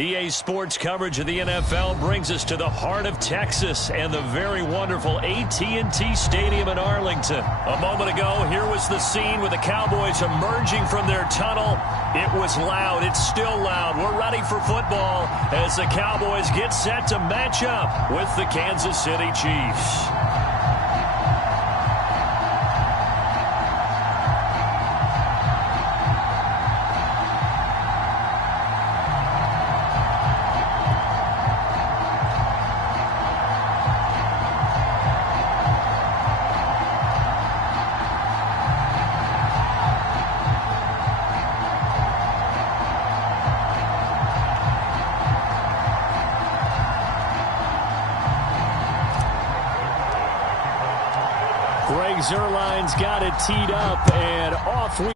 EA Sports coverage of the NFL brings us to the heart of Texas and the very wonderful AT&T Stadium in Arlington. A moment ago, here was the scene with the Cowboys emerging from their tunnel. It was loud. It's still loud. We're ready for football as the Cowboys get set to match up with the Kansas City Chiefs. Greg Zuerlein's got it teed up, and off we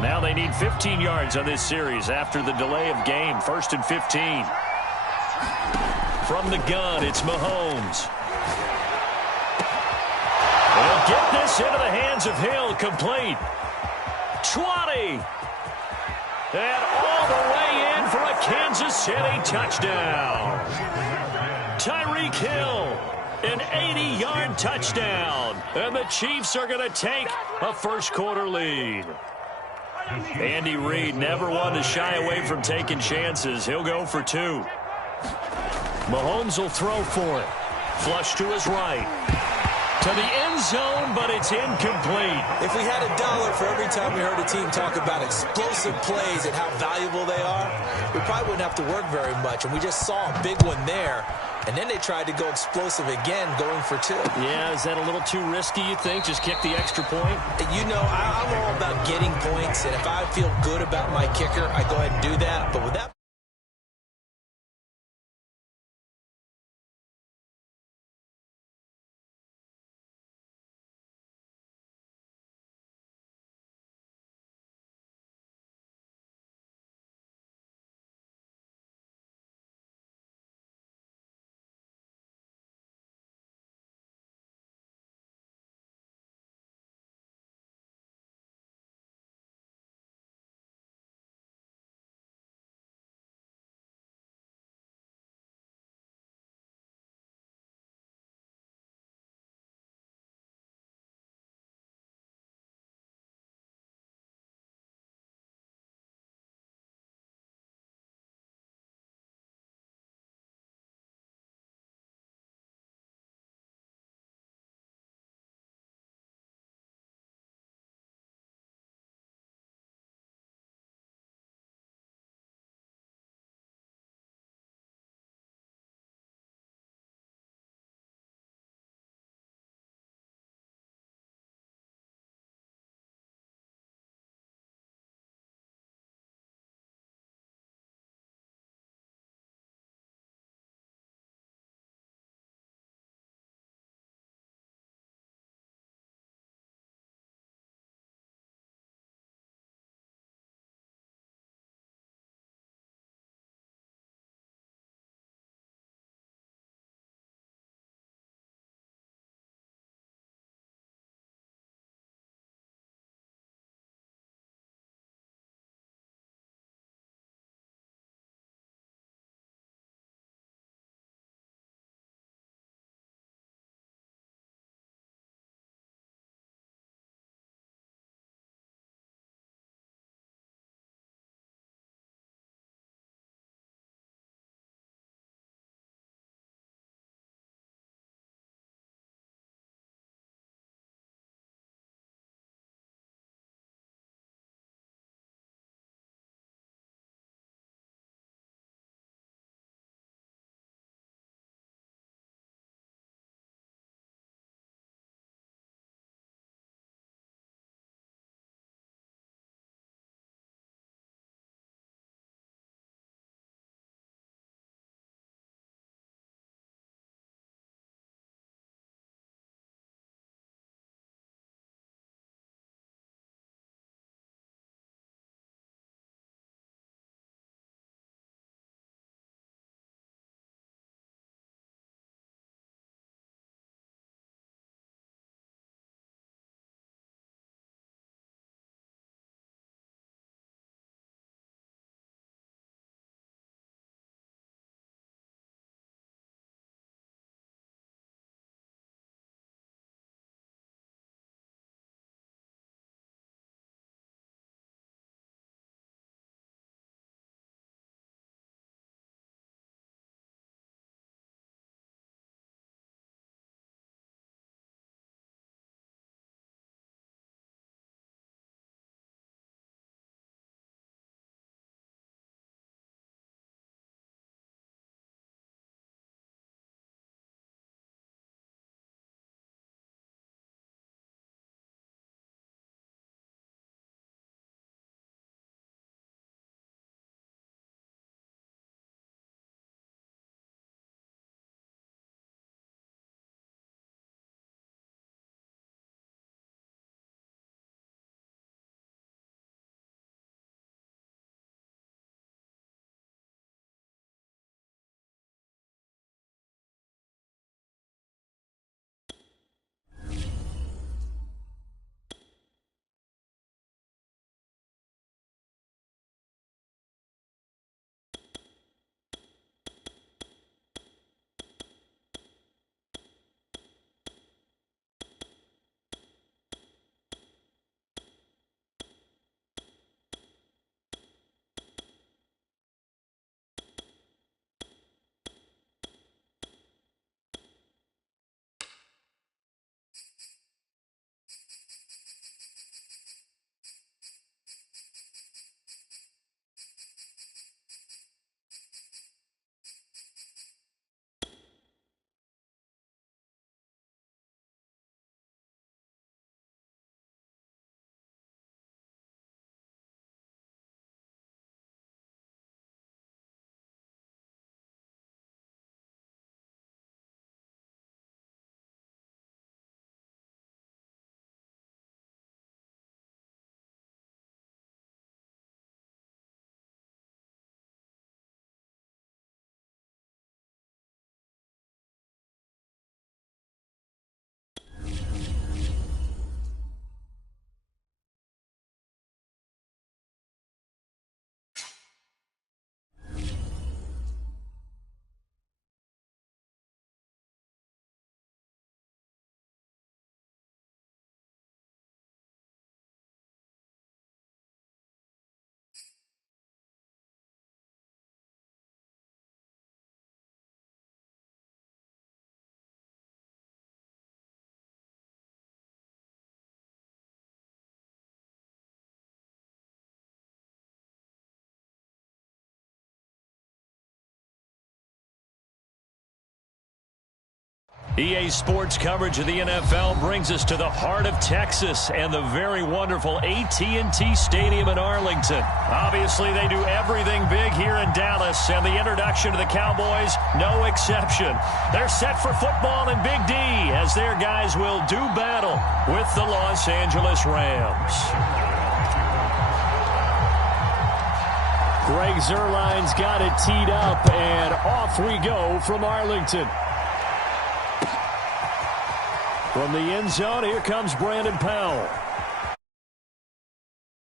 Now they need 15 yards on this series after the delay of game. 1st and 15. From the gun, it's Mahomes. They'll get this into the hands of Hill. Complete. 20. And all the way in for a Kansas City touchdown. Tyreek Hill. An 80-yard touchdown. And the Chiefs are going to take a first-quarter lead. Andy Reid never one to shy away from taking chances. He'll go for 2. Mahomes will throw for it. Flush to his right. To the end zone, but it's incomplete. If we had $1 for every time we heard a team talk about explosive plays and how valuable they are, we probably wouldn't have to work very much. And we just saw a big one there. And then they tried to go explosive again, going for 2. Yeah, is that a little too risky, you think? Just kick the extra point? You know, I'm all about getting points. And if I feel good about my kicker, I go ahead and do that. But with that EA Sports coverage of the NFL brings us to the heart of Texas and the very wonderful AT&T Stadium in Arlington. Obviously, they do everything big here in Dallas, and the introduction to the Cowboys, no exception. They're set for football in Big D as their guys will do battle with the Los Angeles Rams. Greg Zuerlein's got it teed up, and off we go from Arlington. From the end zone, here comes Brandon Powell.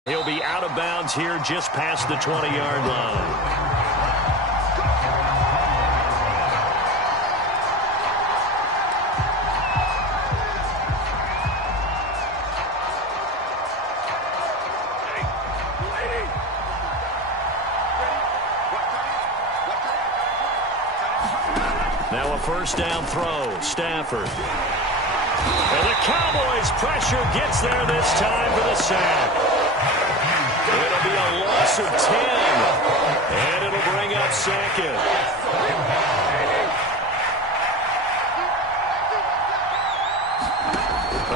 He'll be out of bounds here just past the 20-yard line. Now a first down throw, Stafford. And the Cowboys' pressure gets there this time for the sack. It'll be a loss of 10. And it'll bring up second.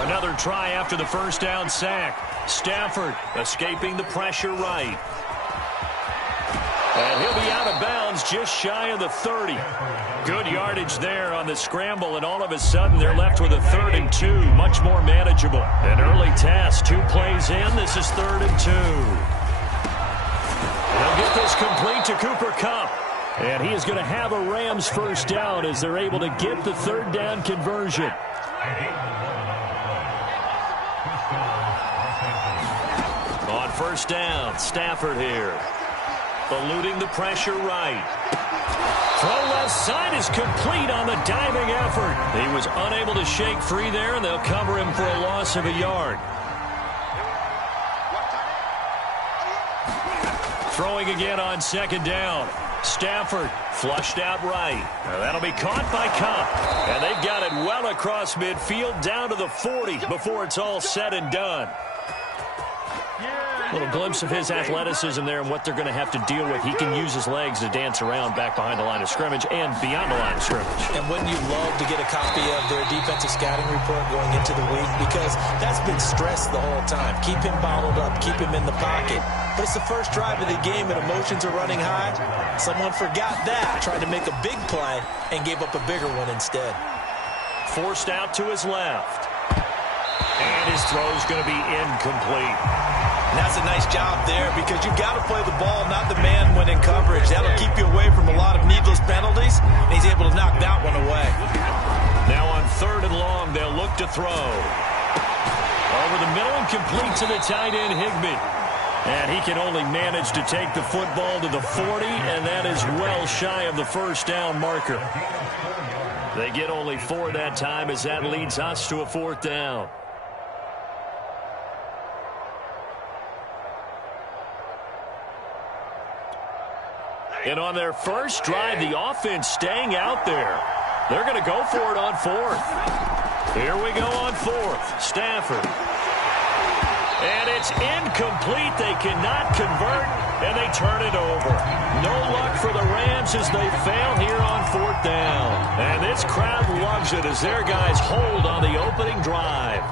Another try after the first down sack. Stafford escaping the pressure right. And he'll be out of bounds just shy of the 30. Good yardage there on the scramble, and all of a sudden they're left with a 3rd and 2. Much more manageable. An early task, 2 plays in. This is 3rd and 2. They'll get this complete to Cooper Kupp. And he is going to have a Rams first down as they're able to get the 3rd down conversion. On first down, Stafford here. Eluding the pressure right. Throw left side is complete on the diving effort. He was unable to shake free there, and they'll cover him for a loss of a yard. Throwing again on second down. Stafford flushed out right. Now that'll be caught by Kupp. And they've got it well across midfield down to the 40 before it's all said and done. A little glimpse of his athleticism there and what they're going to have to deal with. He can use his legs to dance around back behind the line of scrimmage and beyond the line of scrimmage. And wouldn't you love to get a copy of their defensive scouting report going into the week? Because that's been stressed the whole time. Keep him bottled up. Keep him in the pocket. But it's the first drive of the game and emotions are running high. Someone forgot that, tried to make a big play and gave up a bigger one instead. Forced out to his left. And his throw's going to be incomplete. And that's a nice job there because you've got to play the ball, not the man when in coverage. That'll keep you away from a lot of needless penalties, and he's able to knock that one away. Now on 3rd and long, they'll look to throw. Over the middle and complete to the tight end, Higbee. And he can only manage to take the football to the 40, and that is well shy of the first down marker. They get only 4 that time as that leads us to a 4th down. And on their first drive, the offense staying out there. They're going to go for it on 4th. Here we go on 4th. Stafford. And it's incomplete. They cannot convert, and they turn it over. No luck for the Rams as they fail here on 4th down. And this crowd loves it as their guys hold on the opening drive.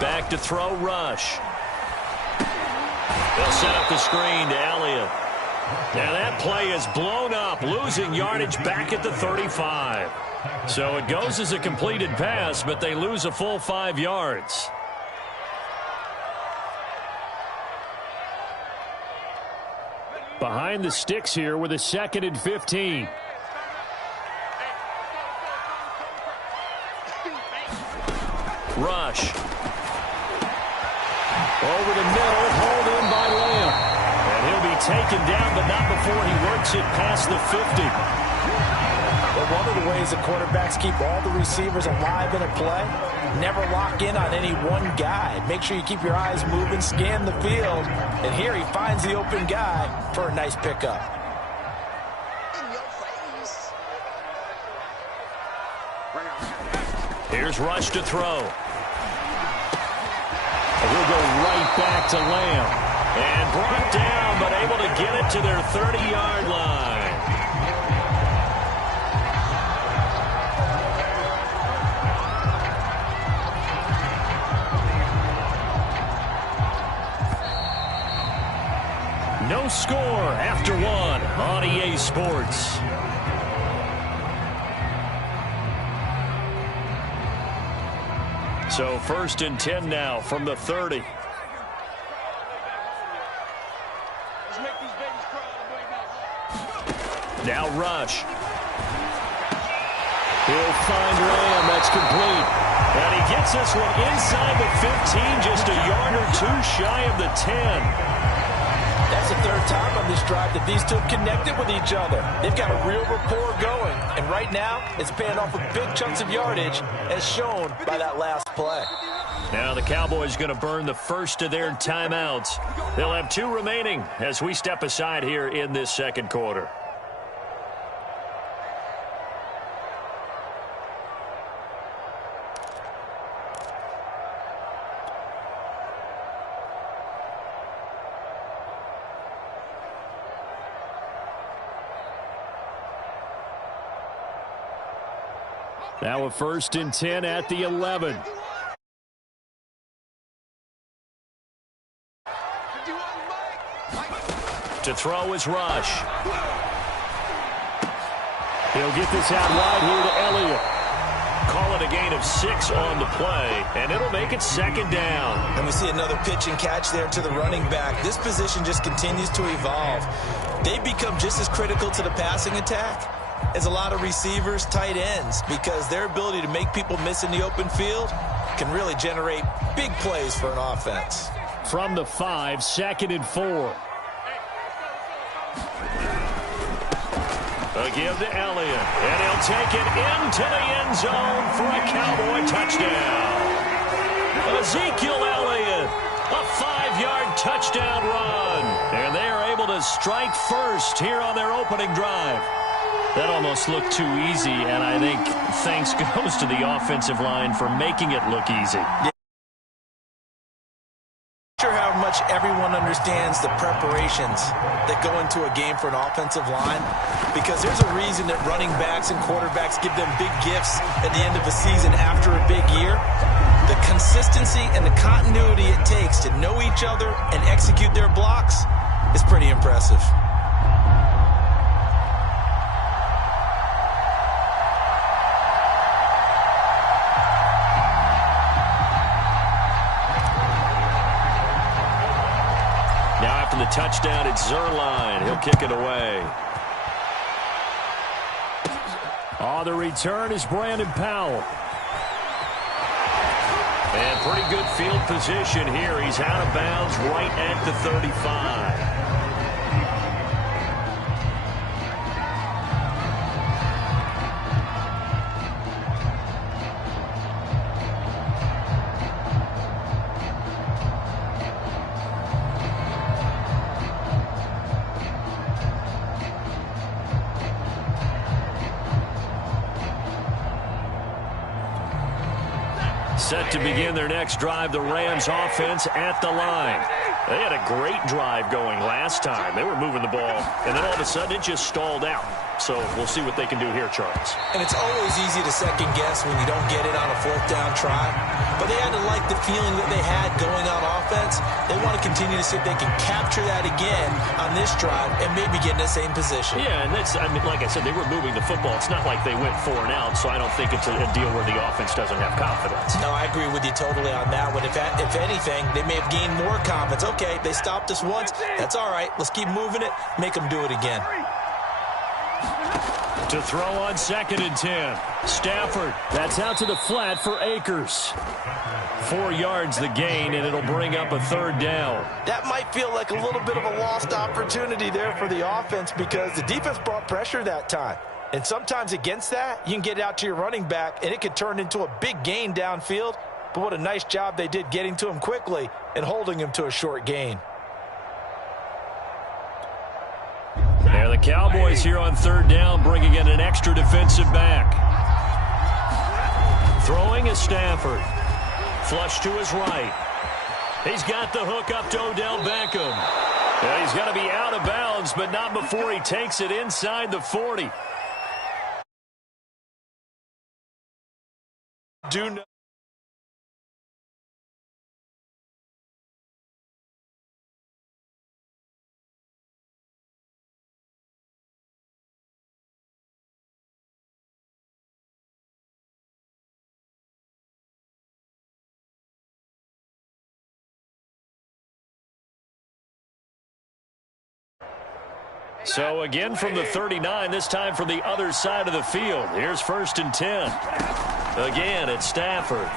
Back to throw, Rush. They'll set up the screen to Elliott. Now that play is blown up, losing yardage back at the 35. So it goes as a completed pass, but they lose a full 5 yards. Behind the sticks here with a 2nd and 15. Rush. Over the middle, hauled in by Lamb. And he'll be taken down, but not before he works it past the 50. But one of the ways the quarterbacks keep all the receivers alive in a play, never lock in on any one guy. Make sure you keep your eyes moving, scan the field. And here he finds the open guy for a nice pickup. Here's Rush to throw. He'll go right back to Lamb. And brought down, but able to get it to their 30-yard line. No score after one on EA Sports. So 1st and 10 now from the 30. Now Rush. He'll find Lamb. That's complete. And he gets this one inside the 15, just a yard or two shy of the 10. That's the third time on this drive that these two have connected with each other. They've got a real rapport going. And right now, it's paying off with big chunks of yardage, as shown by that last play. Now the Cowboys going to burn the first of their timeouts. They'll have 2 remaining as we step aside here in this second quarter. Now a 1st and 10 at the 11. To throw is Rush. He'll get this out wide here to Elliott. Call it a gain of 6 on the play, and it'll make it 2nd down. And we see another pitch and catch there to the running back. This position just continues to evolve. They become just as critical to the passing attack as a lot of receivers, tight ends, because their ability to make people miss in the open field can really generate big plays for an offense. From the 5, 2nd and 4. A give to Elliott, and he'll take it into the end zone for a Cowboy touchdown. Ezekiel Elliott, a 5-yard touchdown run, and they are able to strike first here on their opening drive. That almost looked too easy, and I think thanks goes to the offensive line for making it look easy. Sure how much everyone understands the preparations that go into a game for an offensive line, because there's a reason that running backs and quarterbacks give them big gifts at the end of a season after a big year. The consistency and the continuity it takes to know each other and execute their blocks is pretty impressive. The touchdown, it's Zerline. He'll kick it away. On the return is Brandon Powell. And pretty good field position here. He's out of bounds right at the 35. Set to begin their next drive, the Rams offense at the line. They had a great drive going last time. They were moving the ball, and then all of a sudden it just stalled out. So we'll see what they can do here, Charles. And it's always easy to second guess when you don't get it on a 4th down try. But they had to like the feeling that they had going on offense. They want to continue to see if they can capture that again on this drive and maybe get in the same position. Yeah, and that's, I mean, like I said, they were moving the football. It's not like they went 4 and out, so I don't think it's a deal where the offense doesn't have confidence. No, I agree with you totally on that one. If anything, they may have gained more confidence. Okay, they stopped us once. That's all right. Let's keep moving it. Make them do it again. To throw on 2nd and 10. Stafford. That's out to the flat for Akers. 4 yards the gain, and it'll bring up a 3rd down. That might feel like a little bit of a lost opportunity there for the offense because the defense brought pressure that time. And sometimes against that, you can get it out to your running back, and it could turn into a big gain downfield. But what a nice job they did getting to him quickly and holding him to a short gain. There the Cowboys here on 3rd down, bringing in an extra defensive back. Throwing is Stafford. Flush to his right. He's got the hook up to Odell Beckham. Yeah, he's going to be out of bounds, but not before he takes it inside the 40. So again from the 39, this time from the other side of the field. Here's 1st and 10. Again, it's Stafford.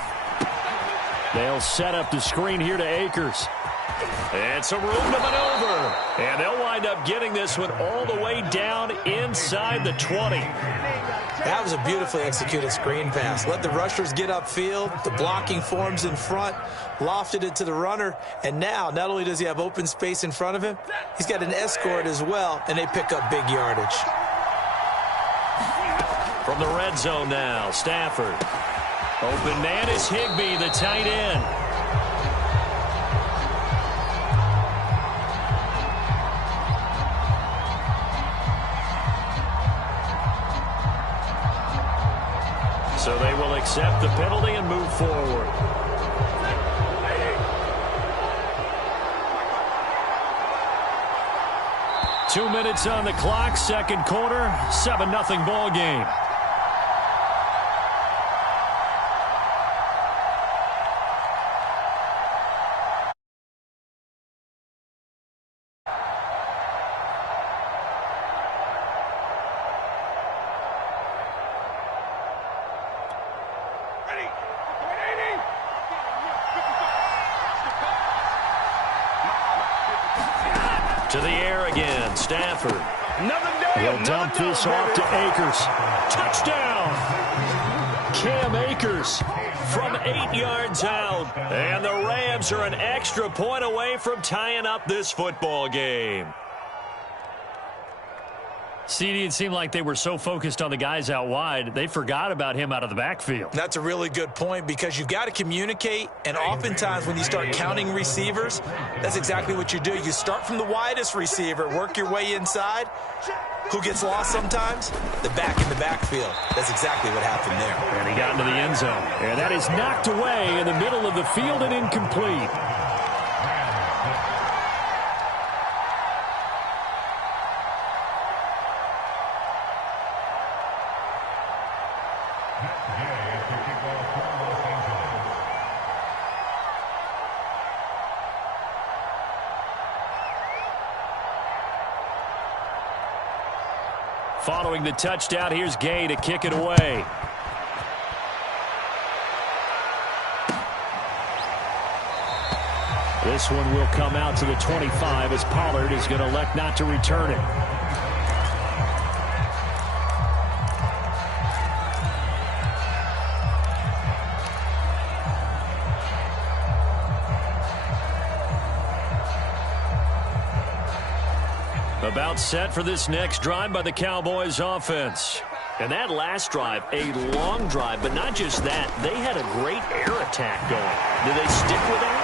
They'll set up the screen here to Akers. And some room to maneuver. And they'll wind up getting this one all the way down inside the 20. That was a beautifully executed screen pass. Let the rushers get upfield. The blocking forms in front. Lofted it to the runner. And now, not only does he have open space in front of him, he's got an escort as well, and they pick up big yardage. From the red zone now, Stafford. Open man is Higbee, the tight end. So they will accept the penalty and move forward. Two minutes on the clock, second quarter, 7-0 ball game. To the air again, Stafford. He'll dump this off to Akers. Touchdown! Cam Akers from 8 yards out. And the Rams are an extra point away from tying up this football game. CD, it seemed like they were so focused on the guys out wide, they forgot about him out of the backfield. That's a really good point because you've got to communicate, and oftentimes when you start counting receivers, that's exactly what you do. You start from the widest receiver, work your way inside. Who gets lost sometimes? The back in the backfield. That's exactly what happened there. And he got into the end zone. And that is knocked away in the middle of the field and incomplete. Following the touchdown, here's Gay to kick it away. This one will come out to the 25 as Pollard is going to elect not to return it. About set for this next drive by the Cowboys offense. And that last drive, a long drive, but not just that. They had a great air attack going. Do they stick with that?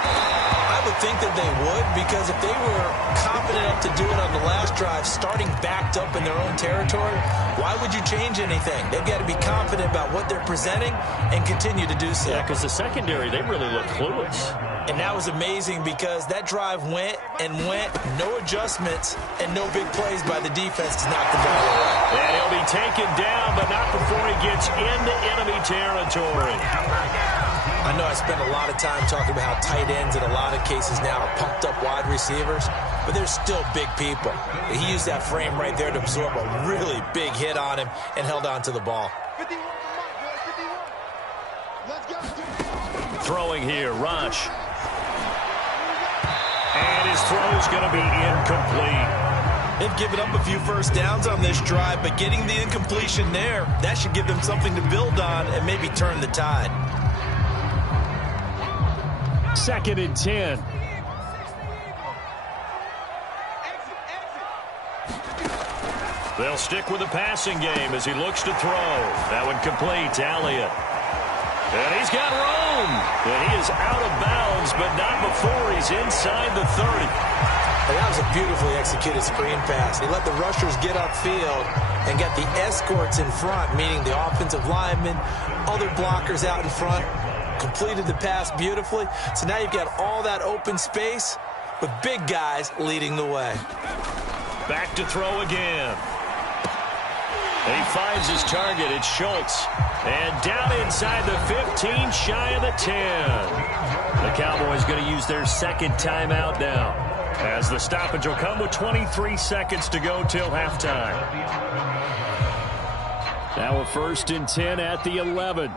I would think that they would, because if they were confident enough to do it on the last drive, starting backed up in their own territory, why would you change anything? They've got to be confident about what they're presenting and continue to do so. Yeah, because the secondary, they really look clueless. And that was amazing because that drive went and went, no adjustments, and no big plays by the defense to knock the ball away. And he'll be taken down, but not before he gets into enemy territory. I know I spent a lot of time talking about how tight ends in a lot of cases now are pumped up wide receivers, but they're still big people. He used that frame right there to absorb a really big hit on him and held on to the ball. Throwing here, Rush. And his throw's going to be incomplete. They've given up a few first downs on this drive, but getting the incompletion there, that should give them something to build on and maybe turn the tide. 2nd and 10. They'll stick with the passing game as he looks to throw. That one complete to Elliott. And he's got room. And he is out of bounds, but not before he's inside the 30. And that was a beautifully executed screen pass. He let the rushers get upfield and got the escorts in front, meaning the offensive linemen, other blockers out in front, completed the pass beautifully. So now you've got all that open space with big guys leading the way. Back to throw again. He finds his target. It's Schultz. And down inside the 15, shy of the 10. The Cowboys going to use their second timeout now, as the stoppage will come with 23 seconds to go till halftime. Now a 1st and 10 at the 11.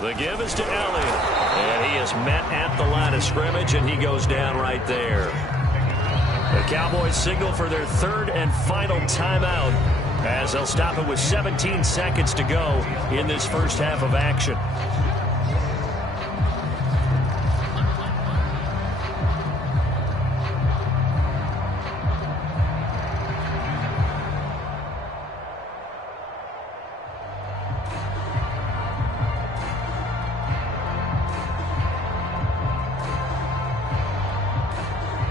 The give is to Elliott. And he is met at the line of scrimmage, and he goes down right there. The Cowboys signal for their 3rd and final timeout, as they'll stop it with 17 seconds to go in this first half of action.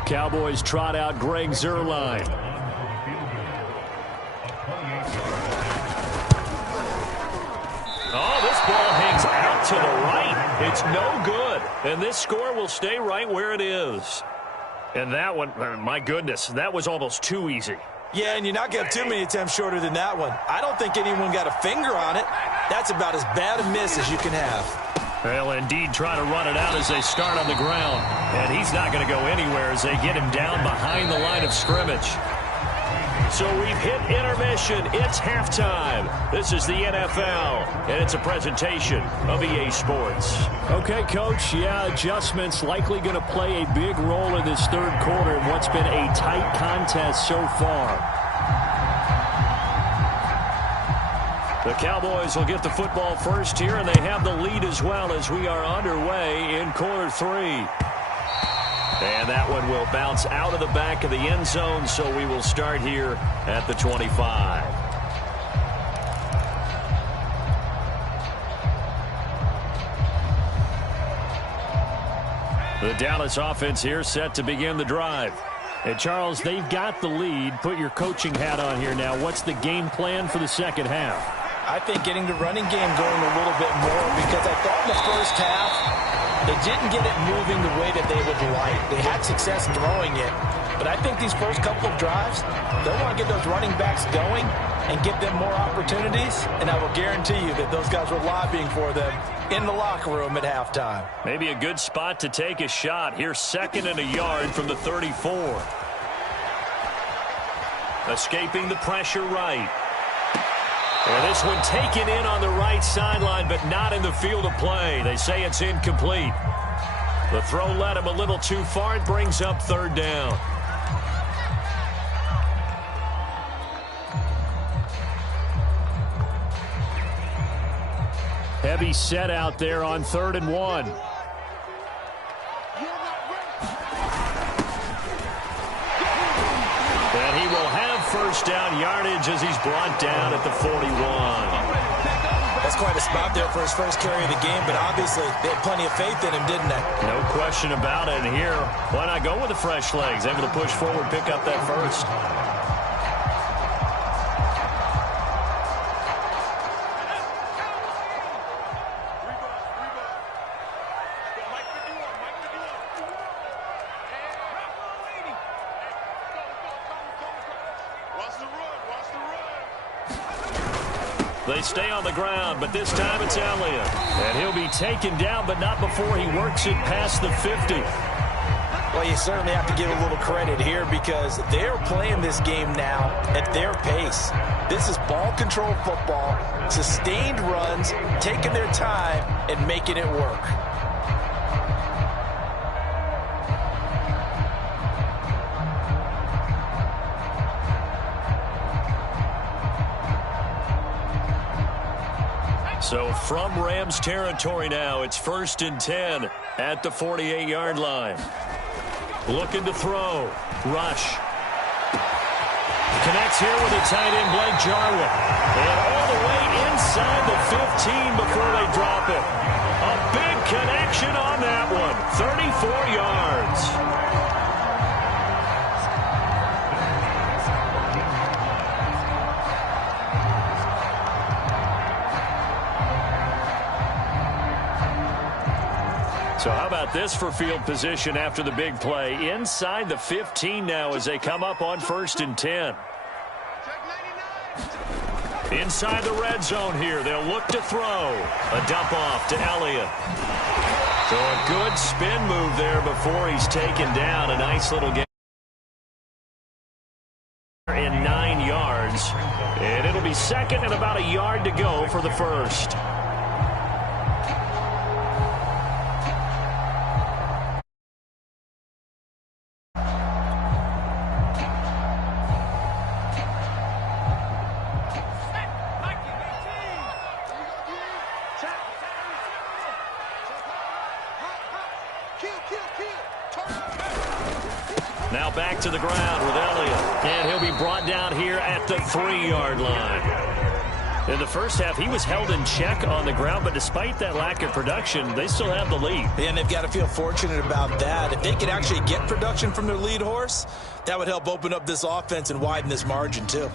Cowboys trot out Greg Zuerlein. Oh, this ball hangs out to the right. It's no good. And this score will stay right where it is. And that one, my goodness, that was almost too easy. Yeah, and you're not going to have too many attempts shorter than that one. I don't think anyone got a finger on it. That's about as bad a miss as you can have. They'll indeed try to run it out as they start on the ground. And he's not going to go anywhere as they get him down behind the line of scrimmage. So we've hit intermission. It's halftime. This is the NFL, and it's a presentation of EA Sports. Okay, Coach, yeah, adjustments likely going to play a big role in this 3rd quarter in what's been a tight contest so far. The Cowboys will get the football first here, and they have the lead as well as we are underway in quarter 3. And that one will bounce out of the back of the end zone, so we will start here at the 25. The Dallas offense here set to begin the drive. And, Charles, they've got the lead. Put your coaching hat on here now. What's the game plan for the second half? I think getting the running game going a little bit more, because I thought in the first half they didn't get it moving the way that they would like. They had success throwing it, but I think these first couple of drives, they'll want to get those running backs going and give them more opportunities, and I will guarantee you that those guys were lobbying for them in the locker room at halftime. Maybe a good spot to take a shot. Here's 2nd and a yard from the 34. Escaping the pressure right. And this one taken in on the right sideline, but not in the field of play. They say it's incomplete. The throw led him a little too far. It brings up 3rd down. Heavy set out there on 3rd and 1. And he will have first down yardage as he's brought down at the 41. That's quite a spot there for his first carry of the game, but obviously they had plenty of faith in him, didn't they? No question about it. And here, why not go with the fresh legs? Able to push forward, pick up that first. They stay on the ground, but this time it's Elliott. And he'll be taken down, but not before he works it past the 50. Well, you certainly have to give a little credit here because they're playing this game now at their pace. This is ball control football, sustained runs, taking their time and making it work. So from Rams territory now, it's 1st and 10 at the 48-yard line. Looking to throw. Rush. Connects starts here with a tight end, Blake Jarwin. And all the way inside the 15 before they drop it. A big connection on that one. 34 yards. So how about this for field position after the big play? Inside the 15 now as they come up on 1st and 10. Inside the red zone here. They'll look to throw. A dump off to Elliott. So a good spin move there before he's taken down. A nice little game. In 9 yards. And it'll be second and about a yard to go for the first. Now back to the ground with Elliott. And he'll be brought down here at the 3-yard line. In the first half, he was held in check on the ground, but despite that lack of production, they still have the lead. And they've got to feel fortunate about that. If they could actually get production from their lead horse, that would help open up this offense and widen this margin too.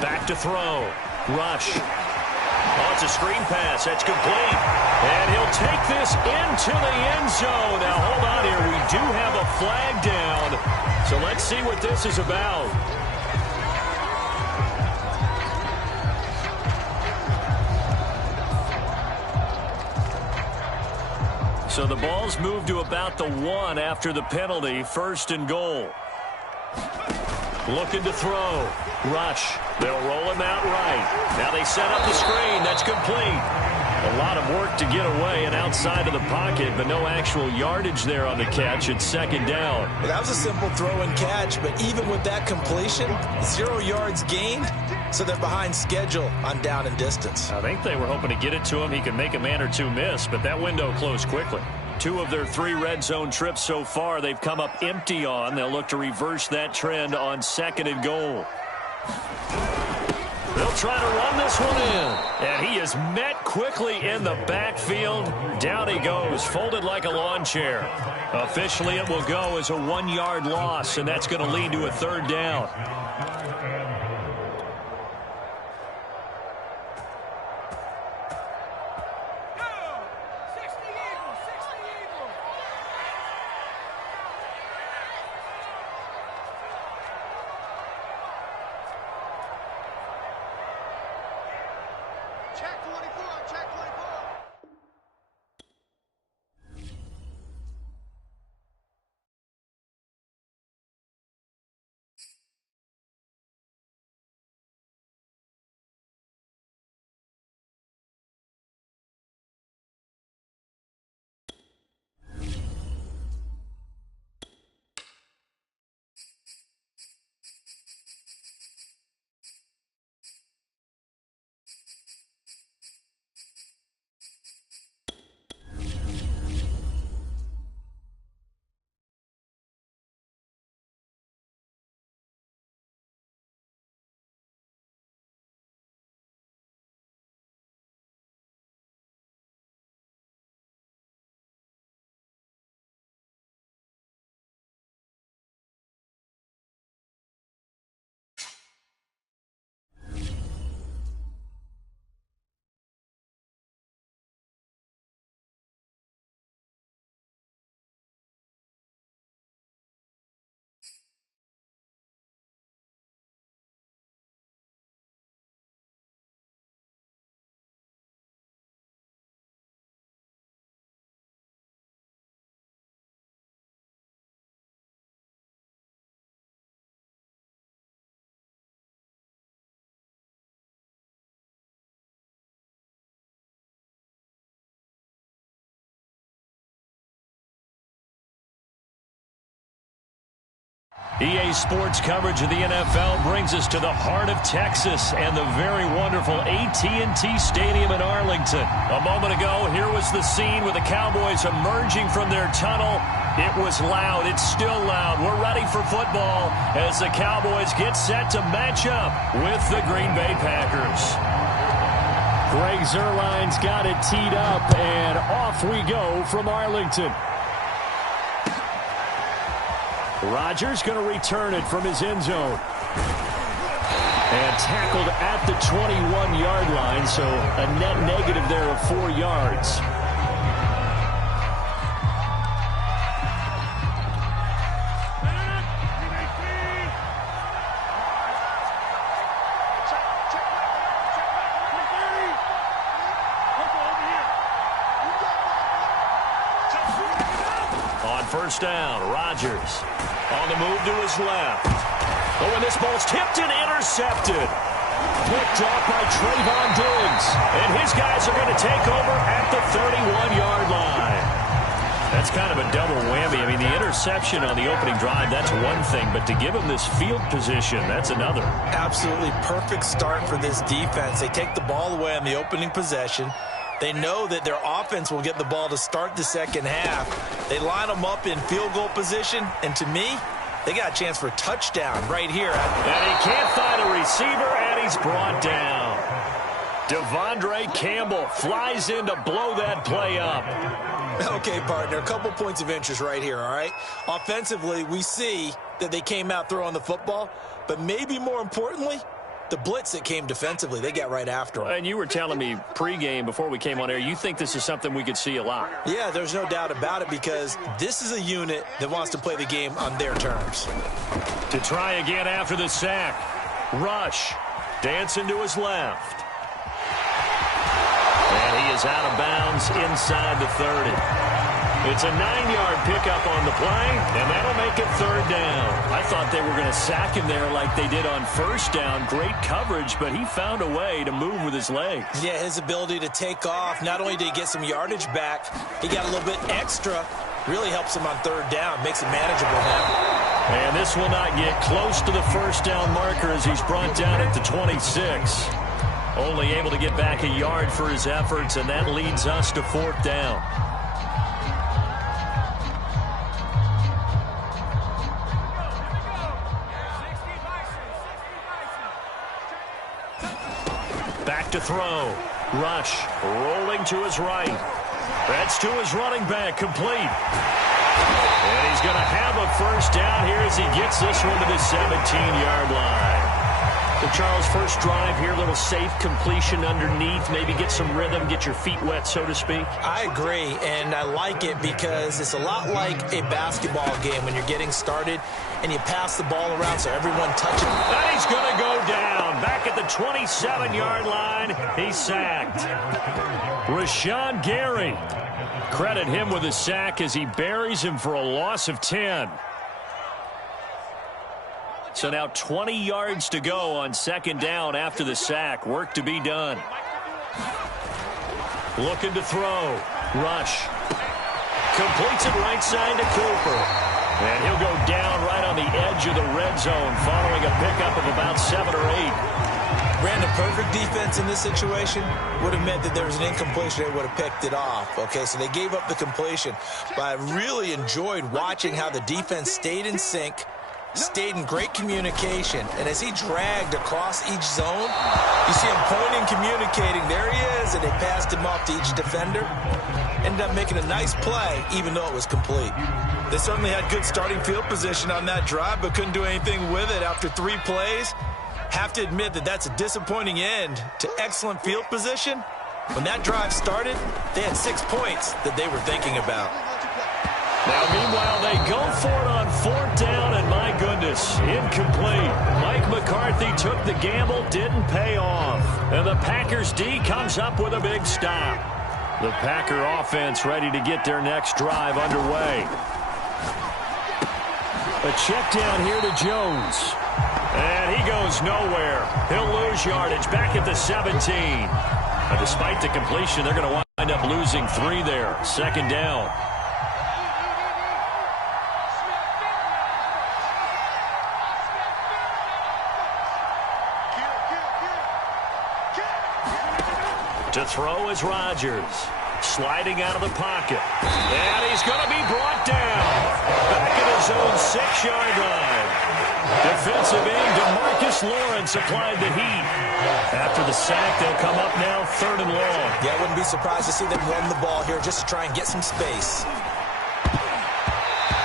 Back to throw. Rush. Oh, it's a screen pass. That's complete. And he'll take this into the end zone. Now, hold on here. We do have a flag down. So let's see what this is about. So the ball's moved to about the 1 after the penalty. 1st and goal. Looking to throw. Rush. They'll roll him out right. Now they set up the screen. That's complete. A lot of work to get away and outside of the pocket, but no actual yardage there on the catch. It's 2nd down. Well, that was a simple throw and catch, but even with that completion, 0 yards gained, so they're behind schedule on down and distance. I think they were hoping to get it to him. He could make a man or two miss, but that window closed quickly. 2 of their 3 red zone trips so far, they've come up empty on. They'll look to reverse that trend on 2nd and goal. They'll try to run this one in. And he is met quickly in the backfield. Down he goes, folded like a lawn chair. Officially, it will go as a 1-yard loss, and that's going to lead to a 3rd down. EA Sports coverage of the NFL brings us to the heart of Texas and the very wonderful AT&T Stadium in Arlington. A moment ago, here was the scene with the Cowboys emerging from their tunnel. It was loud. It's still loud. We're ready for football as the Cowboys get set to match up with the Green Bay Packers. Greg Zuerlein's got it teed up, and off we go from Arlington. Rodgers going to return it from his end zone. And tackled at the 21-yard line, so a net negative there of 4 yards. On first down, Rodgers. On the move to his left. Oh, and this ball's tipped and intercepted. Picked off by Trayvon Diggs. And his guys are going to take over at the 31-yard line. That's kind of a double whammy. I mean, the interception on the opening drive, that's one thing. But to give him this field position, that's another. Absolutely perfect start for this defense. They take the ball away on the opening possession. They know that their offense will get the ball to start the second half. They line them up in field goal position, and to me, they got a chance for a touchdown right here. And he can't find a receiver, and he's brought down. Devondre Campbell flies in to blow that play up. Okay, partner, a couple points of interest right here, all right? Offensively, we see that they came out throwing the football, but maybe more importantly, the blitz that came defensively, they got right after him. And you were telling me pregame before we came on air, you think this is something we could see a lot. Yeah, there's no doubt about it because this is a unit that wants to play the game on their terms. To try again after the sack. Rush. Dancing to his left. And he is out of bounds inside the 30. It's a 9-yard pickup on the play, and that'll make it third down. I thought they were going to sack him there like they did on first down. Great coverage, but he found a way to move with his legs. Yeah, his ability to take off, not only did he get some yardage back, he got a little bit extra. Really helps him on third down, makes it manageable now. And this will not get close to the first down marker as he's brought down at the 26. Only able to get back a yard for his efforts, and that leads us to fourth down. Back to throw. Rush rolling to his right. That's to his running back, complete. And he's going to have a first down here as he gets this one to the 17-yard line. So, Charles, first drive here, little safe completion underneath, maybe get some rhythm, get your feet wet, so to speak. I agree, and I like it because it's a lot like a basketball game when you're getting started and you pass the ball around so everyone touches it. And he's going to go down. Back at the 27-yard line, he's sacked. Rashawn Gary. Credit him with a sack as he buries him for a loss of 10. So now 20 yards to go on second down after the sack. Work to be done. Looking to throw. Rush. Completes it right side to Cooper. And he'll go down right on the edge of the red zone following a pickup of about 7 or 8. Brandon, perfect defense in this situation would have meant that there was an incompletion. They would have picked it off. Okay, so they gave up the completion. But I really enjoyed watching how the defense stayed in sync, stayed in great communication, and as he dragged across each zone, you see him pointing, communicating. There he is, and they passed him off to each defender. Ended up making a nice play, even though it was complete. They certainly had good starting field position on that drive, but couldn't do anything with it after 3 plays. Have to admit that that's a disappointing end to excellent field position. When that drive started, they had 6 points that they were thinking about. Now, meanwhile, they go for it on fourth down, and my goodness, incomplete. Mike McCarthy took the gamble, didn't pay off. And the Packers D comes up with a big stop. The Packer offense ready to get their next drive underway. A check down here to Jones. And he goes nowhere. He'll lose yardage back at the 17. But despite the completion, they're going to wind up losing 3 there. Second down. To throw is Rodgers. Sliding out of the pocket. And he's going to be brought down. Back at his own 6-yard line. Defensive end DeMarcus Lawrence applied the heat. After the sack, they'll come up now 3rd and long. Yeah, I wouldn't be surprised to see them run the ball here just to try and get some space.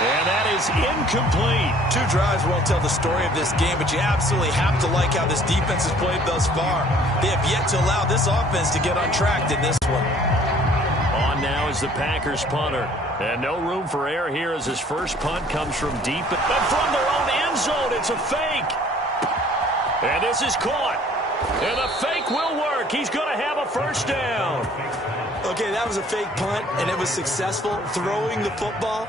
And that is incomplete. 2 drives won't tell the story of this game, but you absolutely have to like how this defense has played thus far. They have yet to allow this offense to get on track in this one. On now is the Packers punter. And no room for error here as his first punt comes from deep. But from their own end zone, it's a fake. And this is caught. And the fake will work. He's going to have a first down. Okay, that was a fake punt, and it was successful throwing the football.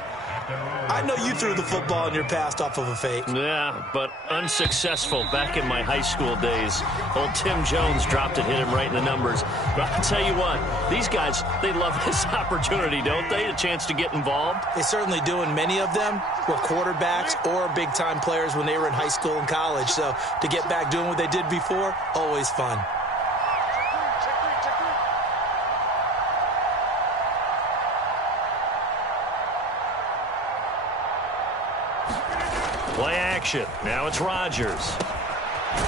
I know you threw the football in your past off of a fake. Yeah, but unsuccessful back in my high school days. Old Tim Jones dropped it, hit him right in the numbers. But I'll tell you what, these guys, they love this opportunity, don't they? A chance to get involved. They certainly do, and many of them were quarterbacks or big-time players when they were in high school and college. So to get back doing what they did before, always fun. Play action. Now it's Rodgers.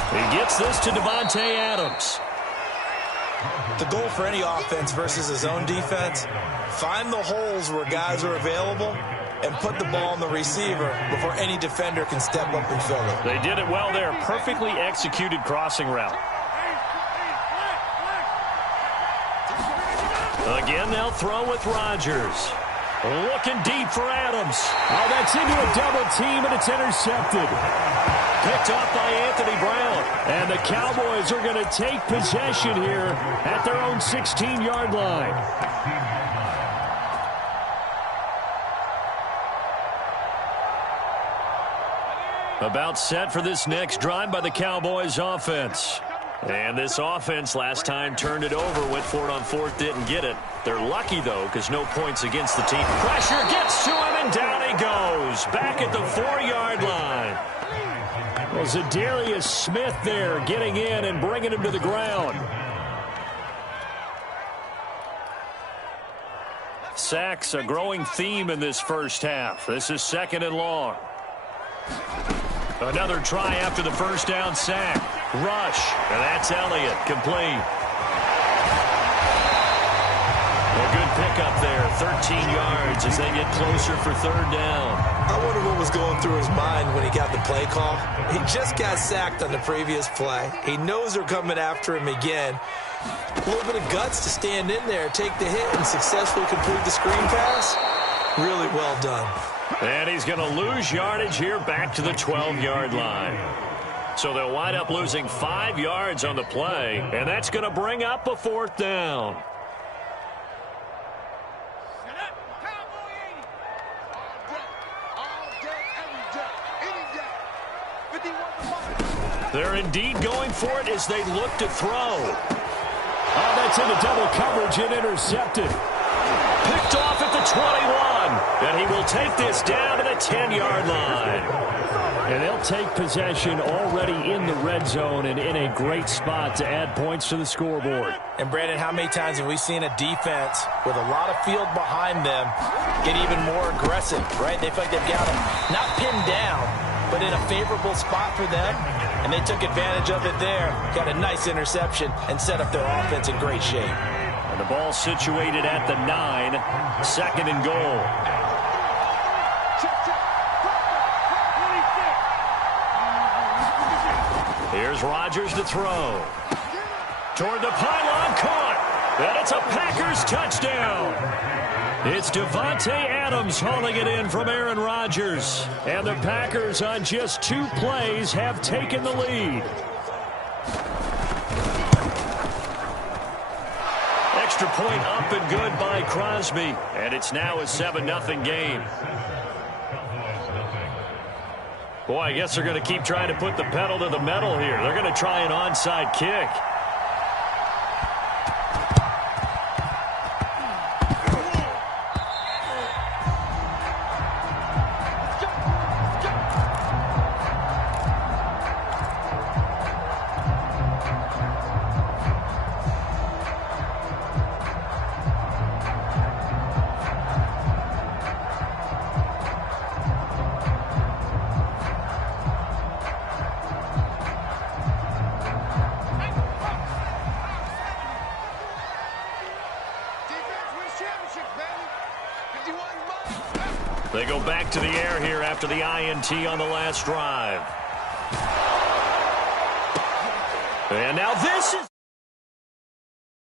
He gets this to Davante Adams. The goal for any offense versus his own defense, find the holes where guys are available and put the ball on the receiver before any defender can step up and fill it. They did it well there. Perfectly executed crossing route. Again, they'll throw with Rodgers. Looking deep for Adams. Oh, that's into a double team, and it's intercepted. Picked off by Anthony Brown. And the Cowboys are going to take possession here at their own 16-yard line. About set for this next drive by the Cowboys offense. And this offense last time turned it over, went for it on 4th, didn't get it. They're lucky, though, because no points against the team. Pressure gets to him, and down he goes. Back at the 4-yard line. Well, Zadarius Smith there getting in and bringing him to the ground. Sacks, a growing theme in this first half. This is 2nd and long. Another try after the first down sack. Rush, and that's Elliott, complete. A good pickup there, 13 yards as they get closer for 3rd down. I wonder what was going through his mind when he got the play call. He just got sacked on the previous play. He knows they're coming after him again. A little bit of guts to stand in there, take the hit, and successfully complete the screen pass. Really well done. And he's going to lose yardage here back to the 12-yard line. So they'll wind up losing 5 yards on the play, and that's going to bring up a 4th down. They're indeed going for it as they look to throw. Oh, that's into double coverage and intercepted. Picked off at the 21, and he will take this down to the 10-yard line. And they'll take possession already in the red zone and in a great spot to add points to the scoreboard. And, Brandon, how many times have we seen a defense with a lot of field behind them get even more aggressive, right? They feel like they've got them not pinned down, but in a favorable spot for them, and they took advantage of it there. Got a nice interception and set up their offense in great shape. And the ball situated at the 9, 2nd and goal. Here's Rodgers to throw. Toward the pylon, caught. And it's a Packers touchdown. It's Davante Adams hauling it in from Aaron Rodgers. And the Packers on just 2 plays have taken the lead. Extra point up and good by Crosby. And it's now a 7-0 game. Boy, I guess they're going to keep trying to put the pedal to the metal here. They're going to try an onside kick. They go back to the air here after the INT on the last drive. And now this is...